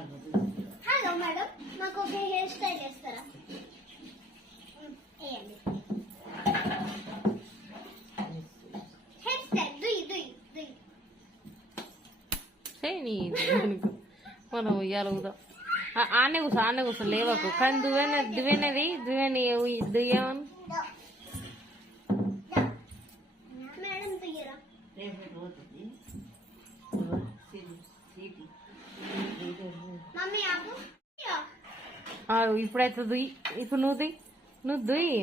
Hello madam, మాకు ఒక hair style చేస్తారా? వేయండి. హెయిర్ స్టైల్ దుయ్ మనం ఉయ్యాలుగుదాం. ఆనే కూర్చో లేవకు. కానీ దువ్వెనది దుయ్యమని మేడం దుయ్యరా? మమ్మీ ఆపు. ఇప్పుడైతే దుయ్యి. ఇప్పుడు నువ్వు దుయ్యి.